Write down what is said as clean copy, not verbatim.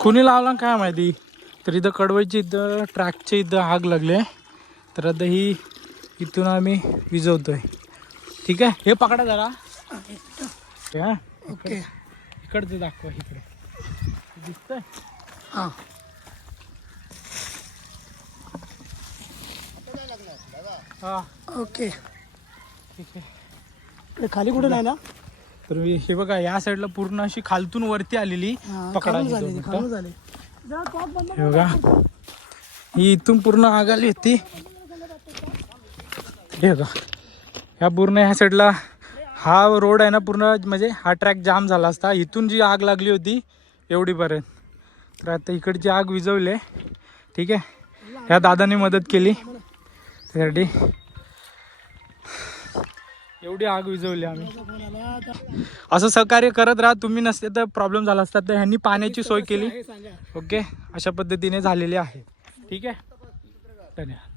कुणी लावला काय माहिती. तर इथं कडवईची इथं ट्रॅकच्या इथं आग लागली आहे. तर आता ही इथून आम्ही विजवतोय. ठीक आहे, हे पकडा जरा. हा ओके, इकडचं दाखवा. इकडे दिसतंय. हां हा ओके. ठीक आहे. खाली कुठे नाही ना. तर हे बघा या साईडला पूर्ण अशी खालतून वरती आलेली. पकडा हे बघा, ही इथून पूर्ण आग आली होती. हे बघा ह्या पूर्ण ह्या साईडला हा रोड आहे ना पूर्ण, म्हणजे हा ट्रॅक जाम झाला असता. इथून जी आग लागली होती एवढीपर्यंत. तर आता इकडची आग विझवली. ठीक आहे, ह्या दादाने मदत केली त्यासाठी. एवढी आग विझवली आम्ही. असं सहकार्य करत राहा. तुम्ही नसते तर प्रॉब्लेम झाला असता. तर ह्यांनी पाण्याची सोय केली. ओके, अशा पद्धतीने झालेली आहे. ठीक आहे, धन्यवाद.